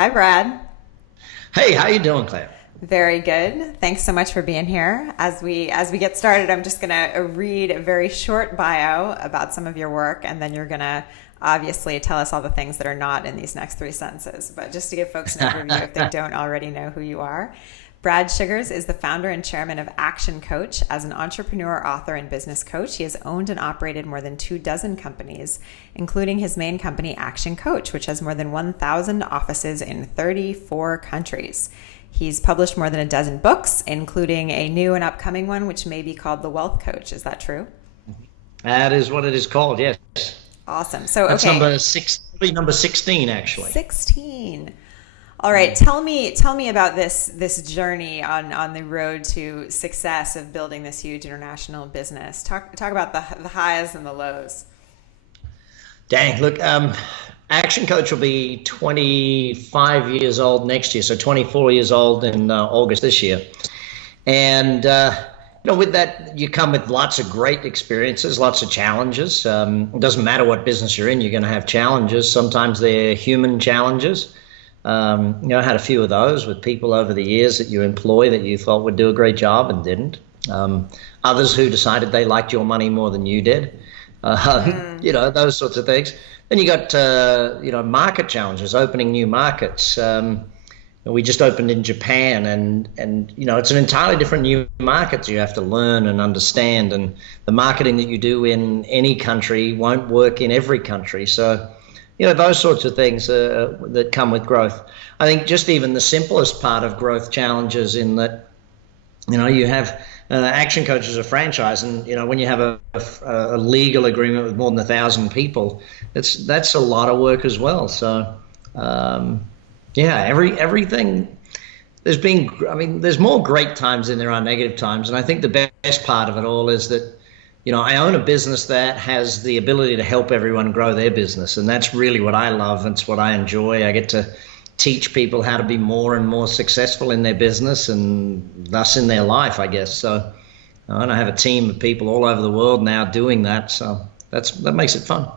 Hi, Brad. Hey, how you doing, Claire? Very good. Thanks so much for being here. As we get started, I'm just going to read a very short bio about some of your work, and then you're going to obviously tell us all the things that are not in these next three sentences. But just to give folks an overview if they don't already know who you are. Brad Sugars is the founder and chairman of Action Coach. As an entrepreneur, author, and business coach, he has owned and operated more than 24 companies, including his main company, Action Coach, which has more than 1,000 offices in 34 countries. He's published more than a dozen books, including a new and upcoming one, which may be called The Wealth Coach. Is that true? That is what it is called, yes. Awesome. So, That's okay. number 16, actually. 16. All right, tell me about this journey on the road to success of building this huge international business. Talk about the highs and the lows. Dang, look, Action Coach will be 25 years old next year, so 24 years old in August this year. And with that, you come with lots of great experiences, lots of challenges. It doesn't matter what business you're in, you're going to have challenges. Sometimes they're human challenges. I had a few of those with people over the years that you employ that you thought would do a great job and didn't. Others who decided they liked your money more than you did. Those sorts of things. Then you got, market challenges, opening new markets. We just opened in Japan and it's an entirely different new market you have to learn and understand. And the marketing that you do in any country won't work in every country. So, those sorts of things that come with growth. I think just even the simplest part of growth challenges in that, you have Action Coach as a franchise, and when you have a legal agreement with more than 1,000 people, that's a lot of work as well. So, everything. There's more great times than there are negative times, and I think the best part of it all is that. I own a business that has the ability to help everyone grow their business. And that's really what I love. It's what I enjoy. I get to teach people how to be more and more successful in their business and thus in their life, I guess. So, and I have a team of people all over the world now doing that. So that makes it fun.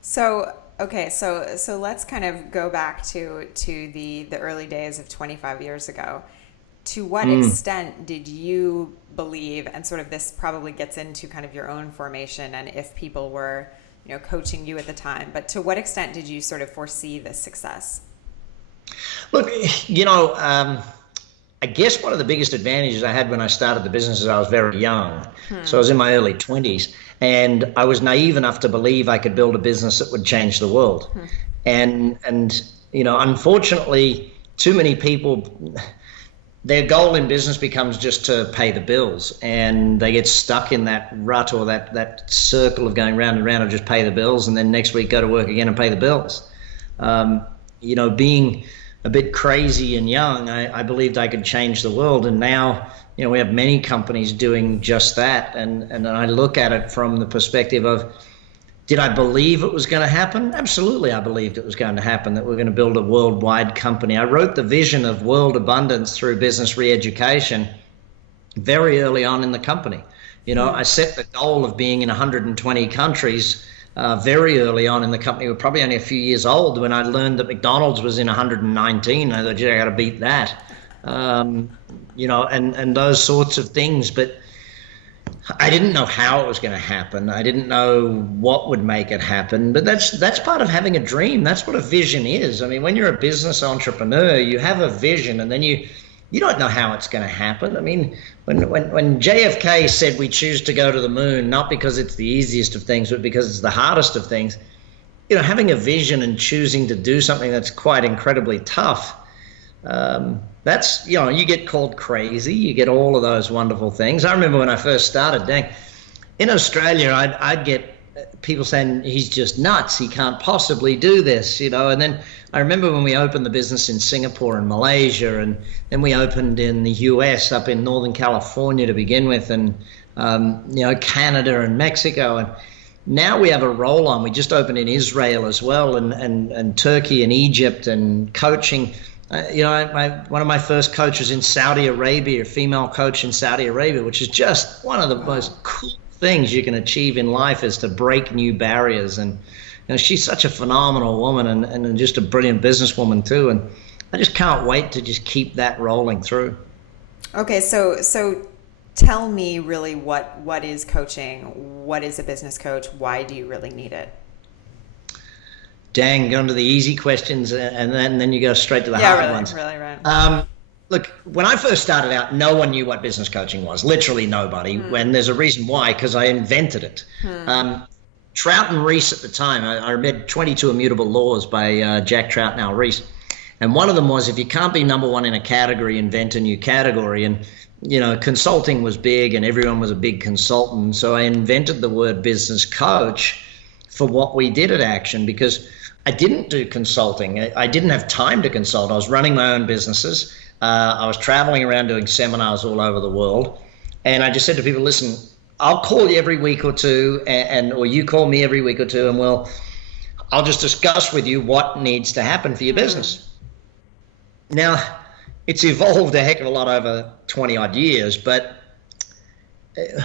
So, okay. So let's kind of go back to the early days of 25 years ago. To what extent did you believe, and sort of this probably gets into kind of your own formation and if people were, coaching you at the time, but to what extent did you sort of foresee this success? Look, I guess one of the biggest advantages I had when I started the business is I was very young. So I was in my early 20s and I was naive enough to believe I could build a business that would change the world. And unfortunately, too many people, their goal in business becomes just to pay the bills, and they get stuck in that rut or that circle of going round and round of just pay the bills, and then next week go to work again and pay the bills. Being a bit crazy and young, I believed I could change the world, and now we have many companies doing just that, and I look at it from the perspective of, did I believe it was going to happen? Absolutely, I believed it was going to happen, that we're going to build a worldwide company. I wrote the vision of world abundance through business re-education very early on in the company. I set the goal of being in 120 countries very early on in the company. We were probably only a few years old when I learned that McDonald's was in 119. I thought, I got to beat that. And those sorts of things. But I didn't know how it was going to happen. I didn't know what would make it happen, but that's part of having a dream. That's what a vision is. When you're a business entrepreneur, you have a vision, and then you don't know how it's going to happen. When JFK said we choose to go to the moon, not because it's the easiest of things, but because it's the hardest of things, having a vision and choosing to do something that's quite incredibly tough, that's, you get called crazy, you get all of those wonderful things. I remember when I first started, in Australia, I'd get people saying he's just nuts, he can't possibly do this, and then I remember when we opened the business in Singapore and Malaysia, and then we opened in the US up in Northern California to begin with, and Canada and Mexico, and now we have a roll on. We just opened in Israel as well, and Turkey and Egypt, and coaching. One of my first coaches in Saudi Arabia, a female coach in Saudi Arabia, which is just one of the most cool things you can achieve in life is to break new barriers. And she's such a phenomenal woman and just a brilliant businesswoman too. And I just can't wait to just keep that rolling through. Okay, so tell me really what is coaching? What is a business coach? Why do you really need it? Dang, going to the easy questions and then you go straight to the hard ones. Yeah, really, right. Look, when I first started out, no one knew what business coaching was. Literally nobody. And there's a reason why, because I invented it. Trout and Reese at the time, I read 22 Immutable Laws by Jack Trout and Al Reese. And one of them was, if you can't be number one in a category, invent a new category. And, consulting was big and everyone was a big consultant. So I invented the word business coach for what we did at Action, because I didn't do consulting. I didn't have time to consult. I was running my own businesses. I was traveling around doing seminars all over the world. And I just said to people, listen, I'll call you every week or two, or you call me every week or two, and I'll just discuss with you what needs to happen for your business. Now, it's evolved a heck of a lot over 20 odd years, but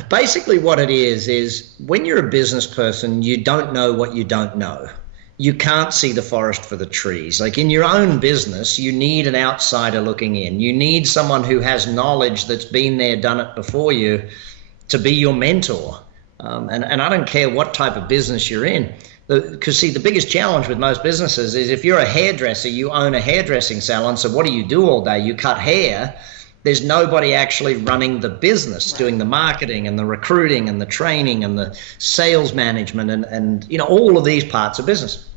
basically what it is when you're a business person, you don't know what you don't know. You can't see the forest for the trees. Like in your own business, you need an outsider looking in. You need someone who has knowledge that's been there, done it before you, to be your mentor. And I don't care what type of business you're in. Because see, the biggest challenge with most businesses is if you're a hairdresser, you own a hairdressing salon. So what do you do all day? You cut hair. There's nobody actually running the business, doing the marketing and the recruiting and the training and the sales management and all of these parts of business.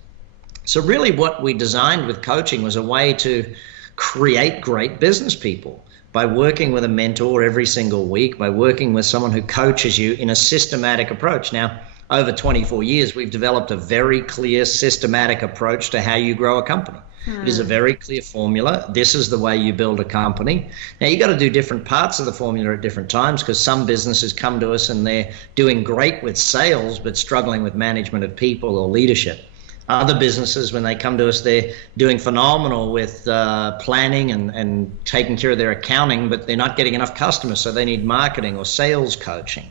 So really what we designed with coaching was a way to create great business people by working with a mentor every single week, by working with someone who coaches you in a systematic approach. Now, over 24 years, we've developed a very clear, systematic approach to how you grow a company. It is a very clear formula. This is the way you build a company. Now, you got to do different parts of the formula at different times, because some businesses come to us and they're doing great with sales, but struggling with management of people or leadership. Other businesses, when they come to us, they're doing phenomenal with planning and taking care of their accounting, but they're not getting enough customers, so they need marketing or sales coaching.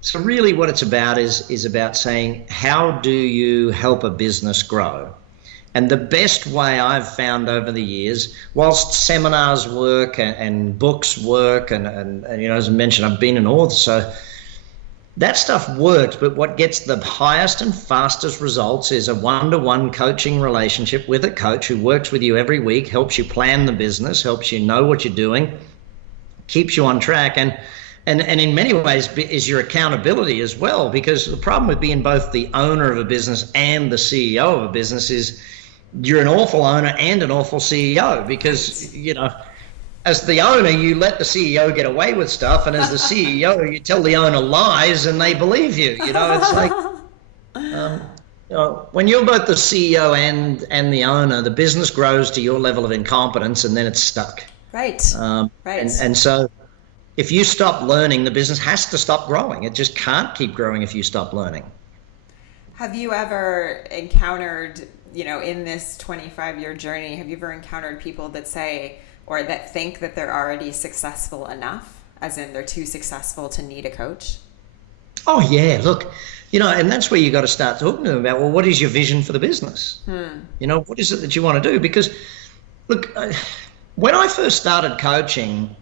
So really what it's about is about saying, how do you help a business grow? And the best way I've found over the years, whilst seminars work and books work, and as I mentioned, I've been an author, so that stuff works, but what gets the highest and fastest results is a one-to-one coaching relationship with a coach who works with you every week, helps you plan the business, helps you know what you're doing, keeps you on track, and in many ways is your accountability as well, because the problem with being both the owner of a business and the CEO of a business is you're an awful owner and an awful CEO, because, as the owner, you let the CEO get away with stuff, and as the CEO, you tell the owner lies and they believe you. It's like when you're both the CEO and the owner, the business grows to your level of incompetence, and then it's stuck. Right. Right. And so if you stop learning, the business has to stop growing. It just can't keep growing if you stop learning. Have you ever encountered, in this 25-year journey, have you ever encountered people that say, or that think that they're already successful enough, as in they're too successful to need a coach? Oh, yeah. Look, and that's where you got to start talking to them about, well, what is your vision for the business? What is it that you want to do? Because, look, when I first started coaching,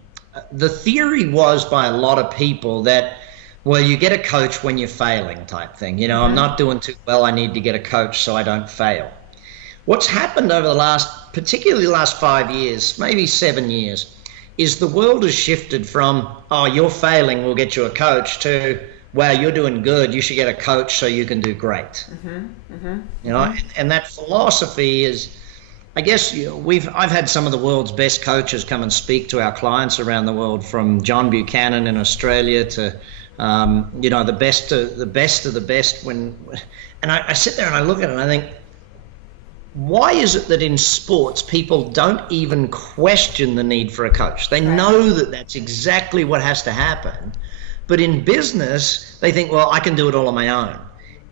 the theory was by a lot of people that, well, you get a coach when you're failing type thing. I'm not doing too well. I need to get a coach so I don't fail. What's happened over particularly the last 5 years, maybe 7 years, is the world has shifted from, oh, you're failing, we'll get you a coach, to, wow, you're doing good, you should get a coach so you can do great. And that philosophy is, I guess I've had some of the world's best coaches come and speak to our clients around the world, from John Buchanan in Australia to the best of the best. And I sit there and I look at it and I think, why is it that in sports people don't even question the need for a coach? They know that that's exactly what has to happen, but in business they think, well, I can do it all on my own.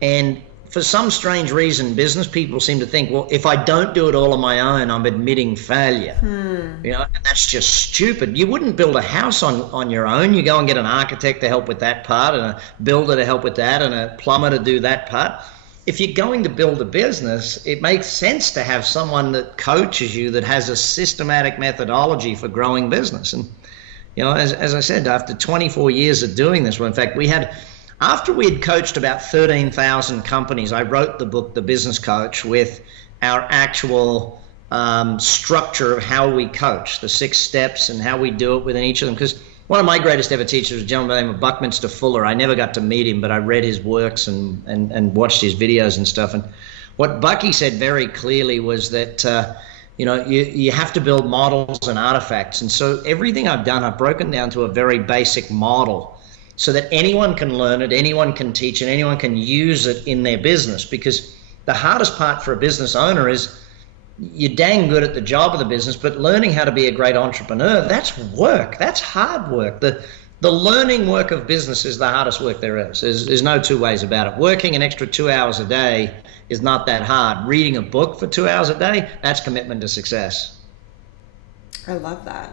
And for some strange reason, business people seem to think, well, if I don't do it all on my own, I'm admitting failure. You know, and that's just stupid. You wouldn't build a house on your own. You go and get an architect to help with that part, and a builder to help with that, and a plumber to do that part. If you're going to build a business, it makes sense to have someone that coaches you, that has a systematic methodology for growing business. And, you know, as I said, after 24 years of doing this, well, in fact, after we had coached about 13,000 companies, I wrote the book, The Business Coach, with our actual structure of how we coach, the 6 steps and how we do it within each of them. Because one of my greatest ever teachers was a gentleman by the name of Buckminster Fuller. I never got to meet him, but I read his works and watched his videos and stuff. And what Bucky said very clearly was that, you know, you have to build models and artifacts. And so everything I've done, I've broken down to a very basic model, so that anyone can learn it, anyone can teach it, anyone can use it in their business. Because the hardest part for a business owner is you're dang good at the job of the business, but learning how to be a great entrepreneur, that's work. That's hard work. The learning work of business is the hardest work there is. There's no two ways about it. Working an extra 2 hours a day is not that hard. Reading a book for 2 hours a day, that's commitment to success. I love that.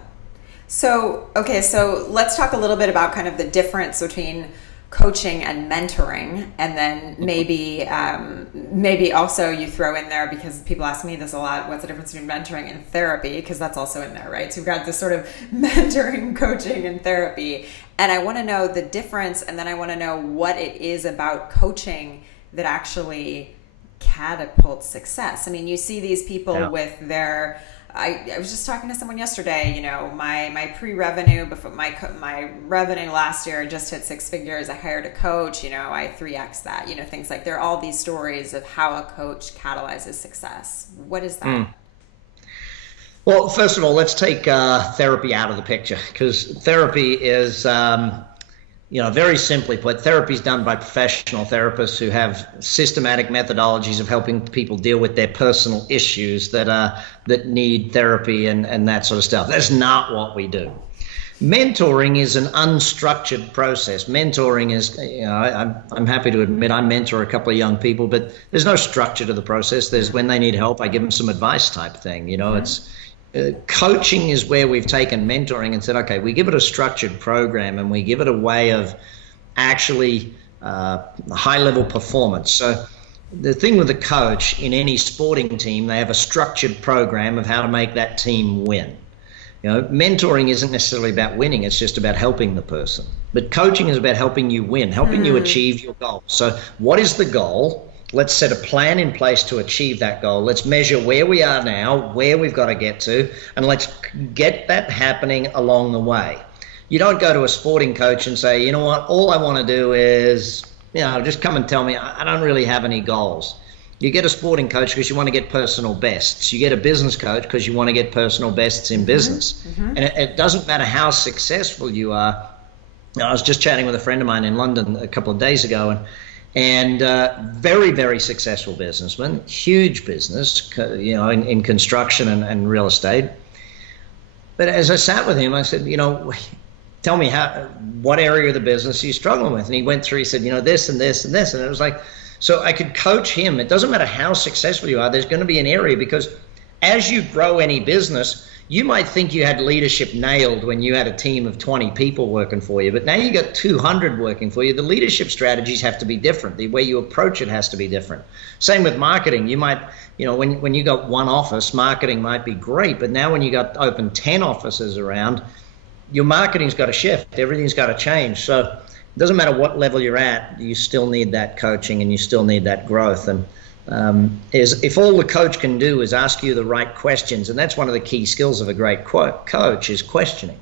So, okay, so let's talk a little bit about kind of the difference between coaching and mentoring, and then maybe also you throw in there, because people ask me this a lot, what's the difference between mentoring and therapy? Because that's also in there, right? So we've got this sort of mentoring, coaching, and therapy, and I want to know the difference, and then I want to know what it is about coaching that actually catapults success. I mean, you see these people with their... I was just talking to someone yesterday, you know, my pre-revenue, before my revenue last year just hit 6 figures. I hired a coach, you know, I 3X that, you know, things like, there are all these stories of how a coach catalyzes success. What is that? Well, first of all, let's take therapy out of the picture, because therapy is, you know, very simply put, therapy is done by professional therapists who have systematic methodologies of helping people deal with their personal issues that need therapy and that sort of stuff. That's not what we do. Mentoring is an unstructured process. Mentoring is, you know, I'm happy to admit I mentor a couple of young people, but there's no structure to the process. There's, when they need help, I give them some advice type thing. You know, it's coaching is where we've taken mentoring and said, okay, we give it a structured program and we give it a way of actually high-level performance. So the thing with the coach in any sporting team, they have a structured program of how to make that team win. You know, mentoring isn't necessarily about winning, it's just about helping the person. But coaching is about helping you win, helping you achieve your goal. So what is the goal? Let's set a plan in place to achieve that goal. Let's measure where we are now, where we've got to get to, and let's get that happening along the way. You don't go to a sporting coach and say, you know what, all I want to do is, you know, just come and tell me I don't really have any goals. You get a sporting coach because you want to get personal bests. You get a business coach because you want to get personal bests in business. And it doesn't matter how successful you are. I was just chatting with a friend of mine in London a couple of days ago, and very, very successful businessman, huge business, you know, in construction and real estate. But as I sat with him, I said, you know, tell me what area of the business are you struggling with? And he went through, he said, you know, this and this and this. And it was like, so I could coach him. It doesn't matter how successful you are, there's going to be an area, because as you grow any business, you might think you had leadership nailed when you had a team of 20 people working for you, but now you got 200 working for you. The leadership strategies have to be different. The way you approach it has to be different. Same with marketing. You might, you know, when you got one office, marketing might be great, but now when you got open 10 offices around, your marketing's got to shift. Everything's got to change. So it doesn't matter what level you're at, you still need that coaching and you still need that growth. And if all the coach can do is ask you the right questions, and that's one of the key skills of a great coach is questioning.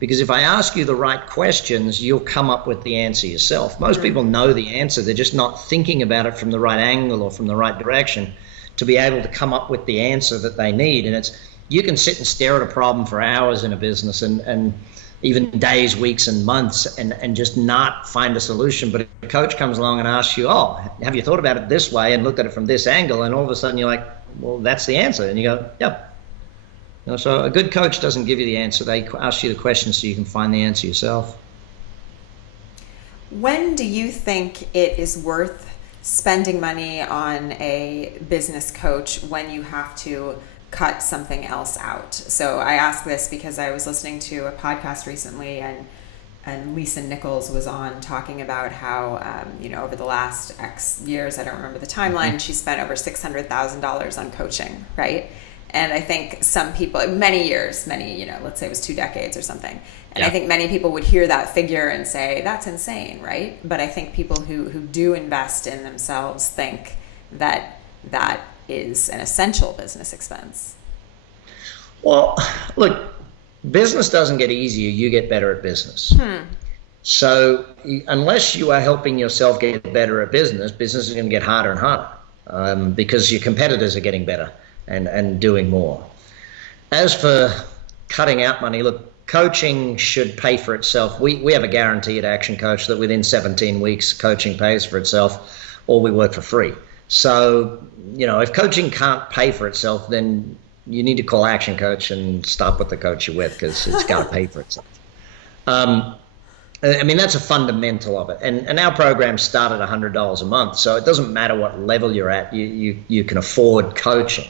Because if I ask you the right questions, you'll come up with the answer yourself. Most people know the answer, they're just not thinking about it from the right angle or from the right direction to be able to come up with the answer that they need. And you can sit and stare at a problem for hours in a business and even days, weeks, and months, and just not find a solution. But a coach comes along and asks you, oh, have you thought about it this way and looked at it from this angle? And all of a sudden you're like, well, that's the answer. And you go, yep. You know, so a good coach doesn't give you the answer. They ask you the question so you can find the answer yourself. When do you think it is worth spending money on a business coach when you have to cut something else out? So I ask this because I was listening to a podcast recently, and Lisa Nichols was on talking about how, over the last X years, I don't remember the timeline, she spent over $600,000 on coaching, right? And I think some people, many years, let's say it was 2 decades or something. And I think many people would hear that figure and say, that's insane, right? But I think people who do invest in themselves think that that is an essential business expense. Well, look, business doesn't get easier, you get better at business. So unless you are helping yourself get better at business is going to get harder and harder because your competitors are getting better and doing more. As for cutting out money, look, coaching should pay for itself. We have a guarantee at Action Coach that within 17 weeks, coaching pays for itself, or we work for free. So, if coaching can't pay for itself, then you need to call Action Coach and stop with the coach you're with, because it's got to pay for itself. That's a fundamental of it. And our program start at $100 a month, so it doesn't matter what level you're at, you can afford coaching.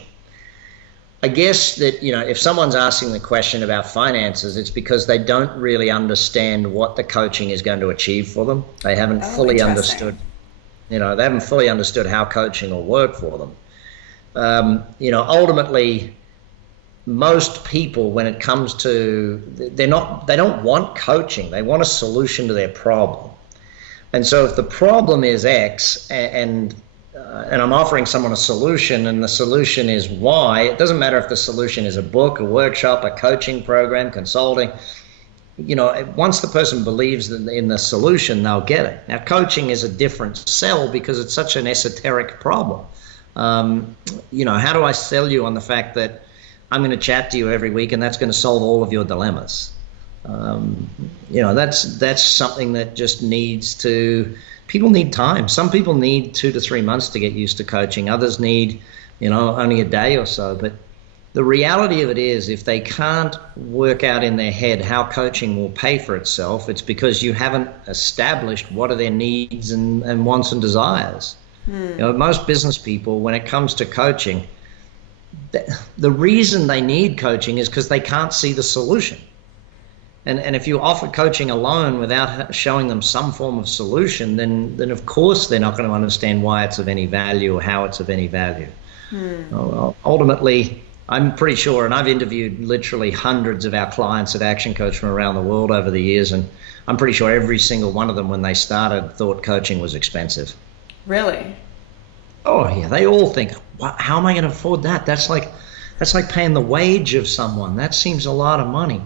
I guess that, if someone's asking the question about finances, it's because they don't really understand what the coaching is going to achieve for them. They haven't fully understood, how coaching will work for them. Ultimately, most people, when it comes to, they don't want coaching. They want a solution to their problem. And so if the problem is X and I'm offering someone a solution and the solution is Y, it doesn't matter if the solution is a book, a workshop, a coaching program, consulting. Once the person believes in the solution, they'll get it. Now, coaching is a different sell because it's such an esoteric problem. How do I sell you on the fact that I'm going to chat to you every week and that's going to solve all of your dilemmas? That's something that just needs to. People need time. Some people need 2 to 3 months to get used to coaching. Others need, only a day or so. But the reality of it is, if they can't work out in their head how coaching will pay for itself, it's because you haven't established what are their needs and wants and desires. Most business people, when it comes to coaching, the reason they need coaching is because they can't see the solution. And if you offer coaching alone without showing them some form of solution, then of course they're not going to understand why it's of any value or how it's of any value. Ultimately, I'm pretty sure, and I've interviewed literally hundreds of our clients at Action Coach from around the world over the years, and I'm pretty sure every single one of them, when they started, thought coaching was expensive. Really? Oh yeah, they all think, how am I going to afford that? That's like paying the wage of someone. That seems a lot of money.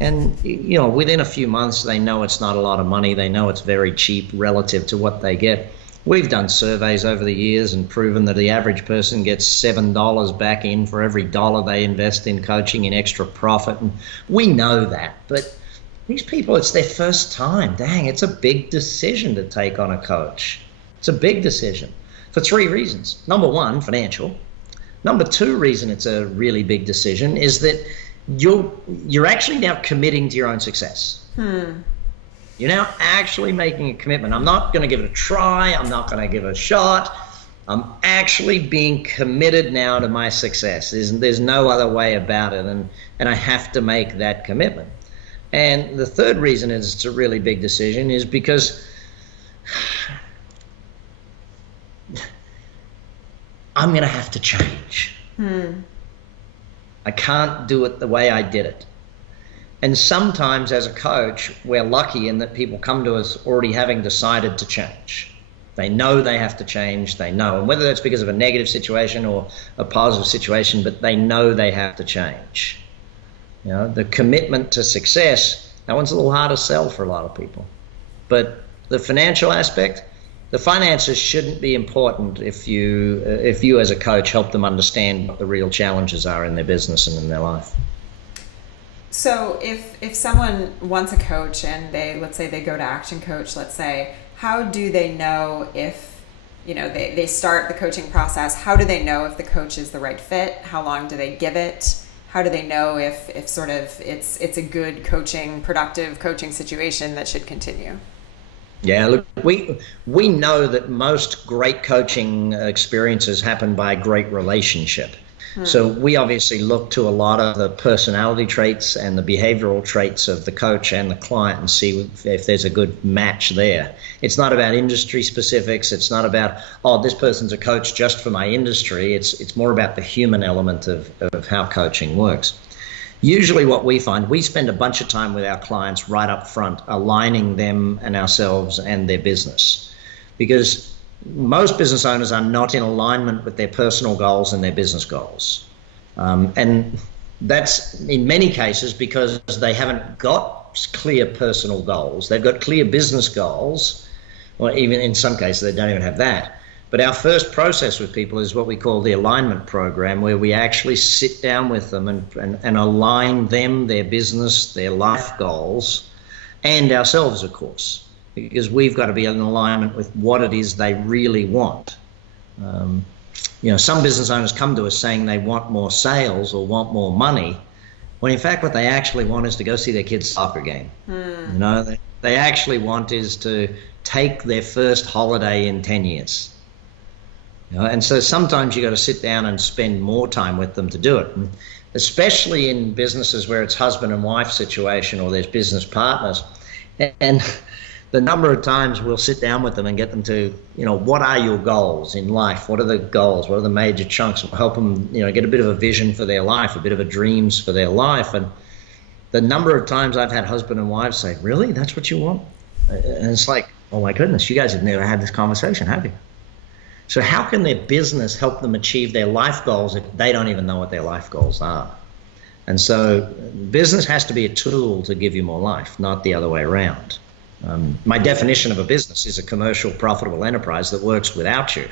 And, within a few months, they know it's not a lot of money. They know it's very cheap relative to what they get. We've done surveys over the years and proven that the average person gets $7 back in for every dollar they invest in coaching in extra profit. And we know that. But these people, it's their first time. Dang, it's a big decision to take on a coach. It's a big decision for 3 reasons. Number 1, financial. Number 2 reason it's a really big decision is that you're actually now committing to your own success. You're now actually making a commitment. I'm not going to give it a try. I'm not going to give it a shot. I'm actually being committed now to my success. There's no other way about it, and I have to make that commitment. And the 3rd reason it's a really big decision is because I'm going to have to change. I can't do it the way I did it. And sometimes as a coach, we're lucky in that people come to us already having decided to change. They know they have to change, they know. And whether that's because of a negative situation or a positive situation, but they know they have to change. The commitment to success, that one's a little hard to sell for a lot of people. But the financial aspect, the finances shouldn't be important if you as a coach help them understand what the real challenges are in their business and in their life. So if someone wants a coach and let's say they go to Action Coach, let's say, how do they know if, they start the coaching process, how do they know if the coach is the right fit? How long do they give it? How do they know if sort of it's a good coaching, productive coaching situation that should continue? Yeah, look, we know that most great coaching experiences happen by great relationship. So we obviously look to a lot of the personality traits and the behavioral traits of the coach and the client and see if there's a good match there. It's not about industry specifics. It's not about, oh, this person's a coach just for my industry. It's more about the human element of how coaching works. Usually what we find, we spend a bunch of time with our clients right up front, aligning them and ourselves and their business. Because most business owners are not in alignment with their personal goals and their business goals. And that's in many cases because they haven't got clear personal goals. They've got clear business goals, or even in some cases they don't even have that. But our first process with people is what we call the alignment program, where we actually sit down with them and align them, their business, their life goals, and ourselves, of course, because we've got to be in alignment with what it is they really want. Some business owners come to us saying they want more sales or want more money, when in fact what they actually want is to go see their kid's soccer game. They actually want is to take their first holiday in 10 years. And so sometimes you got to sit down and spend more time with them to do it. And especially in businesses where it's husband and wife situation or there's business partners. And the number of times we'll sit down with them and get them to, what are your goals in life? What are the goals? What are the major chunks? We'll help them, get a bit of a vision for their life, a bit of a dreams for their life. And the number of times I've had husband and wives say, really? That's what you want? And it's like, oh my goodness, you guys have never had this conversation, have you? So how can their business help them achieve their life goals if they don't even know what their life goals are? And so business has to be a tool to give you more life, not the other way around. My definition of a business is a commercial, profitable enterprise that works without you.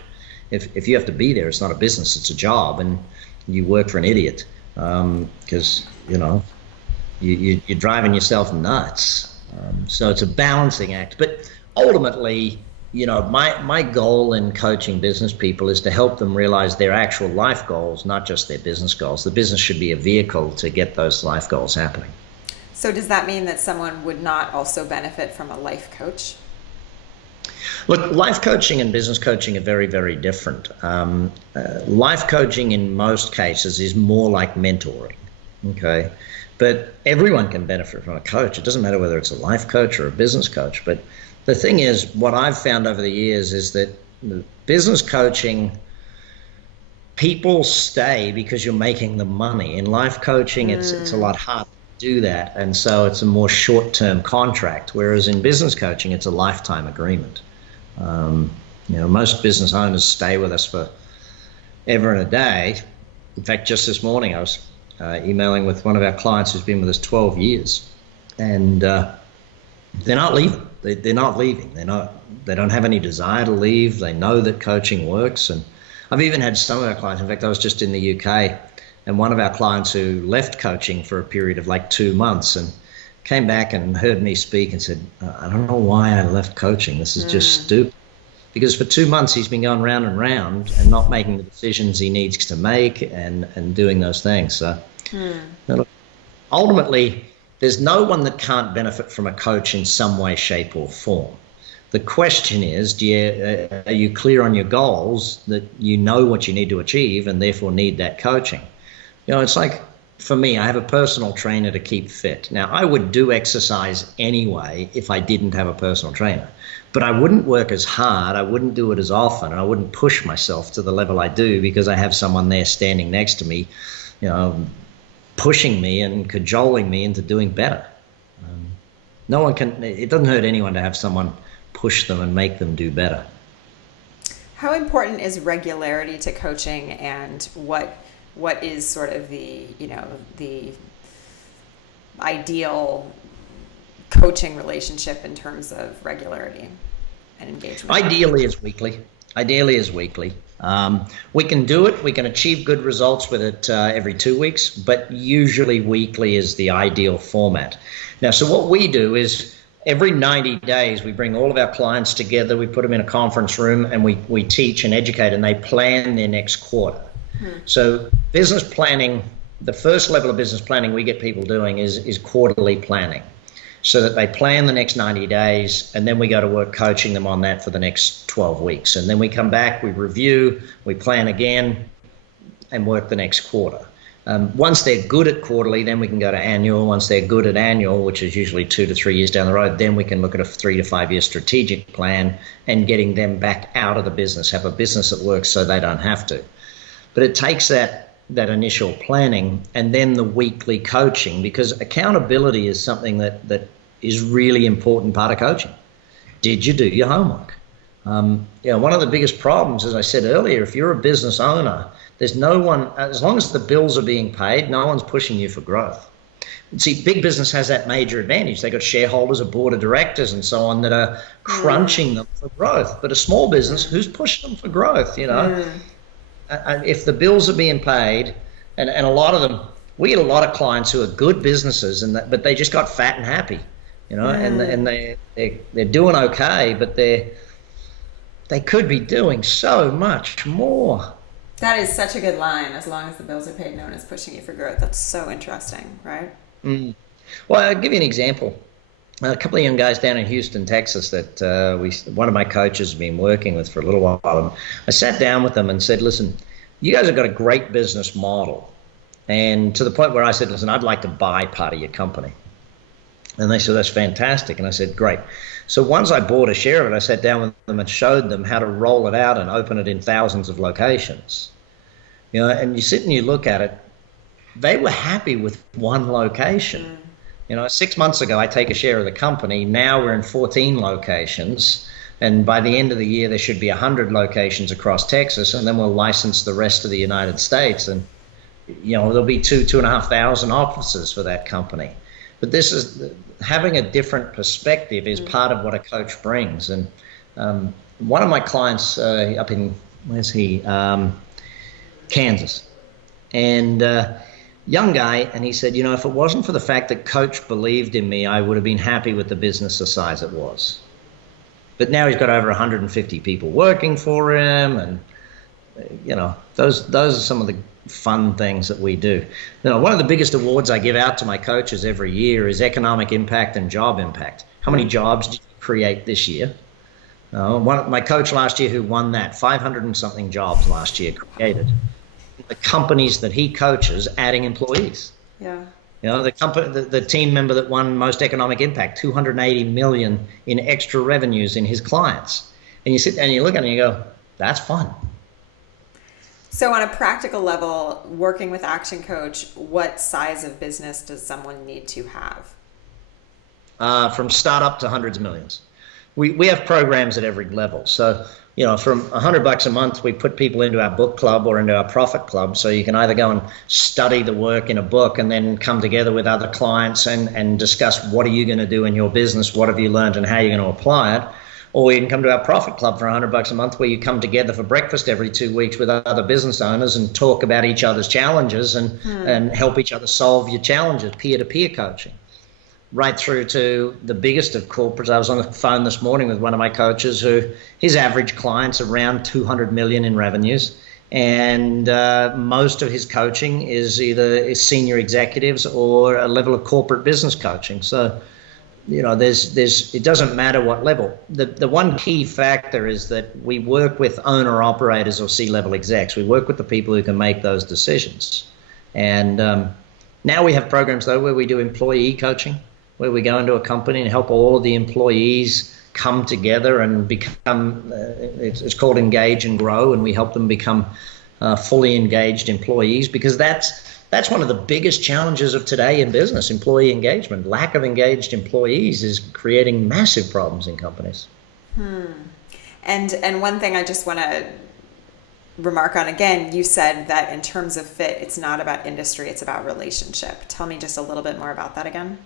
If you have to be there, it's not a business, it's a job, and you work for an idiot because, you're driving yourself nuts. So it's a balancing act. But ultimately, my goal in coaching business people is to help them realize their actual life goals, not just their business goals. The business should be a vehicle to get those life goals happening. So does that mean that someone would not also benefit from a life coach? Look, life coaching and business coaching are very, very different. Life coaching in most cases is more like mentoring, okay? But everyone can benefit from a coach. It doesn't matter whether it's a life coach or a business coach. But the thing is, what I've found over the years is that business coaching, people stay because you're making them money. In life coaching, it's a lot harder to do that. And so it's a more short-term contract, whereas in business coaching, it's a lifetime agreement. Most business owners stay with us for ever and a day. In fact, just this morning, I was emailing with one of our clients who's been with us 12 years. And they're not leaving. They're not leaving. They don't have any desire to leave. They know that coaching works. And I've even had some of our clients. In fact, I was just in the UK, and one of our clients who left coaching for a period of like 2 months and came back and heard me speak and said, I don't know why I left coaching. This is just stupid. Because for 2 months he's been going round and round and not making the decisions he needs to make and doing those things. So ultimately, there's no one that can't benefit from a coach in some way, shape, or form. The question is, are you clear on your goals, that you know what you need to achieve and therefore need that coaching? It's like, for me, I have a personal trainer to keep fit. Now, I would do exercise anyway if I didn't have a personal trainer, but I wouldn't work as hard, I wouldn't do it as often, and I wouldn't push myself to the level I do because I have someone there standing next to me, pushing me and cajoling me into doing better. It doesn't hurt anyone to have someone push them and make them do better. How important is regularity to coaching, and what is sort of the ideal coaching relationship in terms of regularity and engagement? Ideally is weekly. We can do it. We can achieve good results with it every 2 weeks, but usually weekly is the ideal format. Now, so what we do is every 90 days, we bring all of our clients together, we put them in a conference room, and we teach and educate, and they plan their next quarter. So business planning, the first level of business planning we get people doing is quarterly planning. so that they plan the next 90 days, and then we go to work coaching them on that for the next 12 weeks. And then we come back, we review, we plan again, and work the next quarter. Once they're good at quarterly, then we can go to annual. Once they're good at annual, which is usually 2 to 3 years down the road, then we can look at a 3 to 5 year strategic plan and getting them back out of the business, have a business that works so they don't have to. But it takes that initial planning and then the weekly coaching, because accountability is something that is really important part of coaching. Did you do your homework? One of the biggest problems, as I said earlier, if you're a business owner, there's no one, as long as the bills are being paid, no one's pushing you for growth. See, big business has that major advantage. They got shareholders, a board of directors and so on that are crunching them for growth. But a small business, who's pushing them for growth, If the bills are being paid, and a lot of them, we get a lot of clients who are good businesses, but they just got fat and happy, and they're doing okay, but they could be doing so much more. That is such a good line. As long as the bills are paid, no one is pushing you for growth. That's so interesting, right? Well, I'll give you an example. A couple of young guys down in Houston, Texas, that one of my coaches has been working with for a little while. I sat down with them and said, listen, you guys have got a great business model. And to the point where I said, listen, I'd like to buy part of your company. And they said, that's fantastic. And I said, great. So once I bought a share of it, I sat down with them and showed them how to roll it out and open it in thousands of locations. And you sit and you look at it, they were happy with one location. 6 months ago, I take a share of the company. Now we're in 14 locations. And by the end of the year, there should be 100 locations across Texas. And then we'll license the rest of the United States. And, there'll be 2,500 offices for that company. But this is having a different perspective is part of what a coach brings. And one of my clients up in, Kansas. And young guy, and he said, if it wasn't for the fact that coach believed in me, I would have been happy with the business the size it was. But now he's got over 150 people working for him, and those are some of the fun things that we do. One of the biggest awards I give out to my coaches every year is economic impact and job impact. How many jobs did you create this year? My coach last year who won that, 500 and something jobs last year created. The companies that he coaches adding employees. Yeah. The team member that won most economic impact, 280 million in extra revenues in his clients. And you sit and you look at it and you go, that's fun. So on a practical level, working with Action Coach, what size of business does someone need to have? From startup to hundreds of millions. We have programs at every level. So, from $100 a month, we put people into our book club or into our profit club. So you can either go and study the work in a book and then come together with other clients and discuss what are you going to do in your business, what have you learned and how you're going to apply it. Or you can come to our profit club for $100 a month, where you come together for breakfast every 2 weeks with other business owners and talk about each other's challenges and help each other solve your challenges, peer-to-peer coaching. Right through to the biggest of corporates. I was on the phone this morning with one of my coaches who his average client's around 200 million in revenues. And most of his coaching is either senior executives or a level of corporate business coaching. So, it doesn't matter what level. The one key factor is that we work with owner operators or C-level execs. We work with the people who can make those decisions. And now we have programs, though, where we do employee coaching, where we go into a company and help all of the employees come together and become, it's called Engage and Grow, and we help them become fully engaged employees, because that's one of the biggest challenges of today in business, employee engagement. Lack of engaged employees is creating massive problems in companies. And one thing I just want to remark on again, you said that in terms of fit, it's not about industry, it's about relationship. Tell me just a little bit more about that again.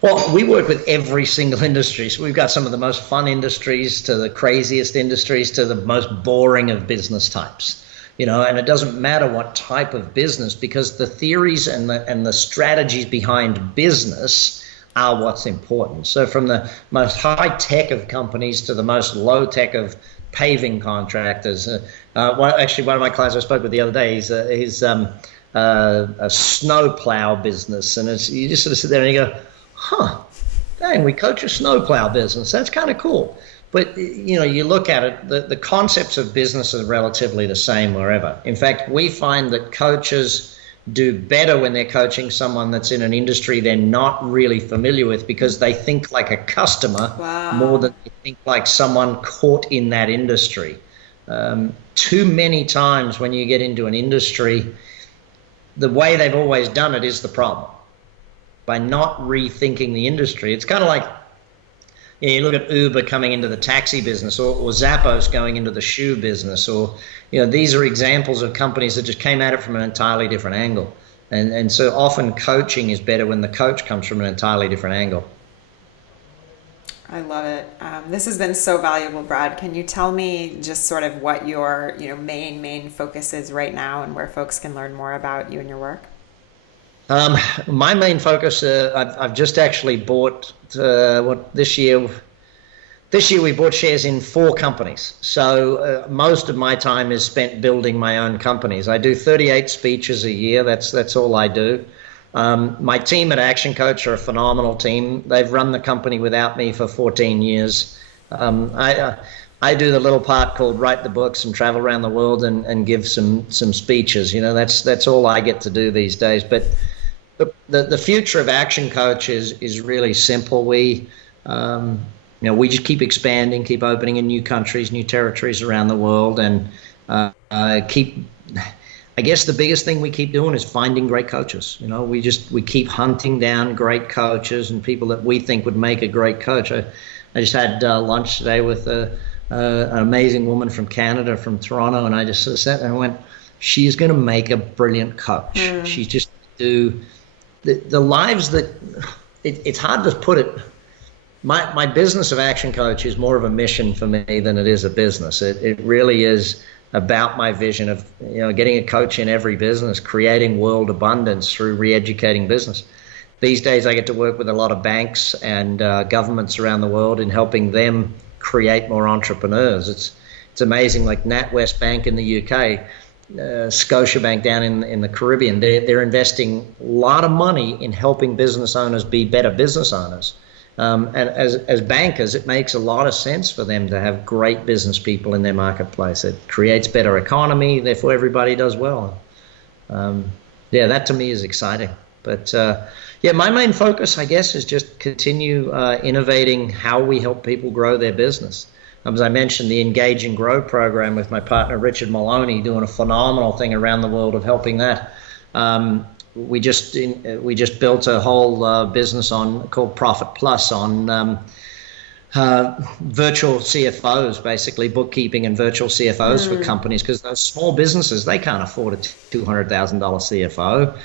Well, we work with every single industry. So we've got some of the most fun industries to the craziest industries to the most boring of business types. And it doesn't matter what type of business, because the theories and the strategies behind business are what's important. So from the most high tech of companies to the most low tech of paving contractors. Actually, one of my clients I spoke with the other day, he's a snow plow business, and you just sort of sit there and you go, dang, we coach a snowplow business. That's kind of cool. But you look at it, the concepts of business are relatively the same wherever. In fact, we find that coaches do better when they're coaching someone that's in an industry they're not really familiar with, because they think like a customer more than they think like someone caught in that industry. Too many times when you get into an industry, the way they've always done it is the problem. By not rethinking the industry, it's kind of like, you look at Uber coming into the taxi business, or Zappos going into the shoe business, or these are examples of companies that just came at it from an entirely different angle. And so often coaching is better when the coach comes from an entirely different angle. I love it. This has been so valuable, Brad. Can you tell me just sort of what your main focus is right now, and where folks can learn more about you and your work? My main focus, I've just actually bought this year. This year we bought shares in 4 companies. So most of my time is spent building my own companies. I do 38 speeches a year. That's all I do. My team at Action Coach are a phenomenal team. They've run the company without me for 14 years. I do the little part called write the books and travel around the world and give some speeches. That's all I get to do these days. But the future of Action Coach is really simple. We just keep expanding, keep opening in new countries, new territories around the world, and I guess the biggest thing we keep doing is finding great coaches. We keep hunting down great coaches and people that we think would make a great coach. I just had lunch today with an amazing woman from Canada, from Toronto, and I just sort of sat there and went, she's going to make a brilliant coach. She's just do the lives that it's hard to put it. My business of Action Coach is more of a mission for me than it is a business. It really is about my vision of getting a coach in every business, creating world abundance through re-educating business. These days I get to work with a lot of banks and governments around the world in helping them create more entrepreneurs. It's amazing, like NatWest Bank in the UK, Scotiabank down in the Caribbean, they're investing a lot of money in helping business owners be better business owners. And as bankers, it makes a lot of sense for them to have great business people in their marketplace. It creates better economy, therefore everybody does well. That to me is exciting. But my main focus, I guess, is just continue innovating how we help people grow their business. As I mentioned, the Engage and Grow program with my partner Richard Maloney, doing a phenomenal thing around the world of helping that. We just built a whole business called Profit Plus on virtual CFOs, basically bookkeeping and virtual CFOs for companies, because those small businesses, they can't afford a $200,000 CFO,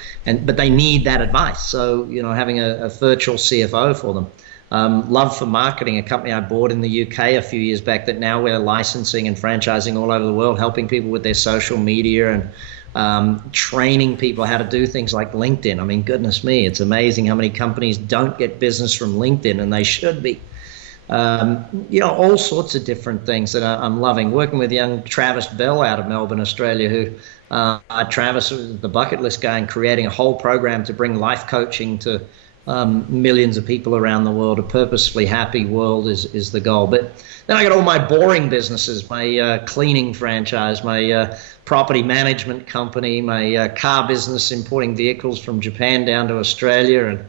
but they need that advice. So having a virtual CFO for them. Love for Marketing, a company I bought in the UK a few years back that now we're licensing and franchising all over the world, helping people with their social media and training people how to do things like LinkedIn. I mean, goodness me, it's amazing how many companies don't get business from LinkedIn, and they should be. All sorts of different things that I'm loving. Working with young Travis Bell out of Melbourne, Australia, who Travis was the bucket list guy, and creating a whole program to bring life coaching to millions of people around the world. A purposefully happy world is the goal. But then I got all my boring businesses, my cleaning franchise, my property management company, my car business, importing vehicles from Japan down to Australia, and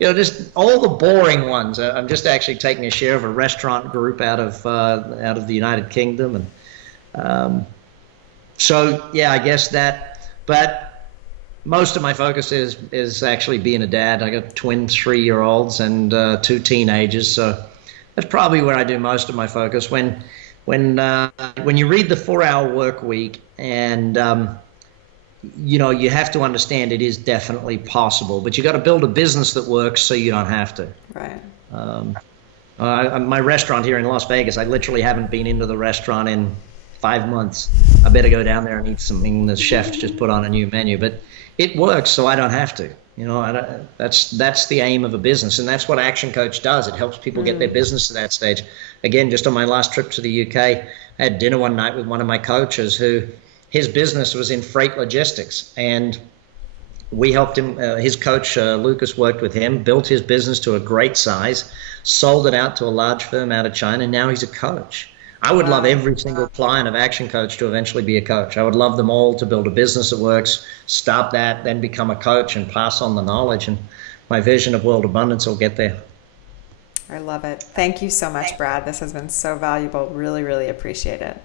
just all the boring ones. I'm just actually taking a share of a restaurant group out of the United Kingdom, and I guess that. But most of my focus is actually being a dad. I got twin 3-year-olds and 2 teenagers, so that's probably where I do most of my focus. When you read the 4-Hour Work Week, and you have to understand it is definitely possible, but you got to build a business that works so you don't have to. Right. My restaurant here in Las Vegas, I literally haven't been into the restaurant in 5 months. I better go down there and eat something the chef just put on a new menu, but it works so I don't have to. That's the aim of a business, and that's what Action Coach does. It helps people get their business to that stage. Again, just on my last trip to the UK, I had dinner one night with one of my coaches who his business was in freight logistics, and We helped him. His coach, Lucas, worked with him, built his business to a great size, sold it out to a large firm out of China. And now he's a coach. I would love every single client of Action Coach to eventually be a coach. I would love them all to build a business that works, start that, then become a coach and pass on the knowledge. And my vision of world abundance will get there. I love it. Thank you so much, Brad. This has been so valuable. Really, really appreciate it.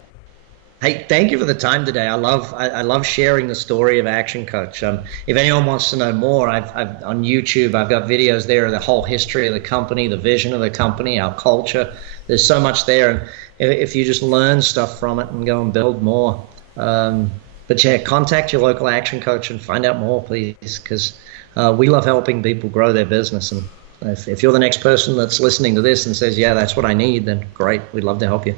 Hey, thank you for the time today. I love sharing the story of Action Coach. If anyone wants to know more, I've on YouTube, I've got videos there of the whole history of the company, the vision of the company, our culture. There's so much there, and if you just learn stuff from it and go and build more. But yeah, contact your local Action Coach and find out more, please, because we love helping people grow their business. And if you're the next person that's listening to this and says, yeah, that's what I need, then great. We'd love to help you.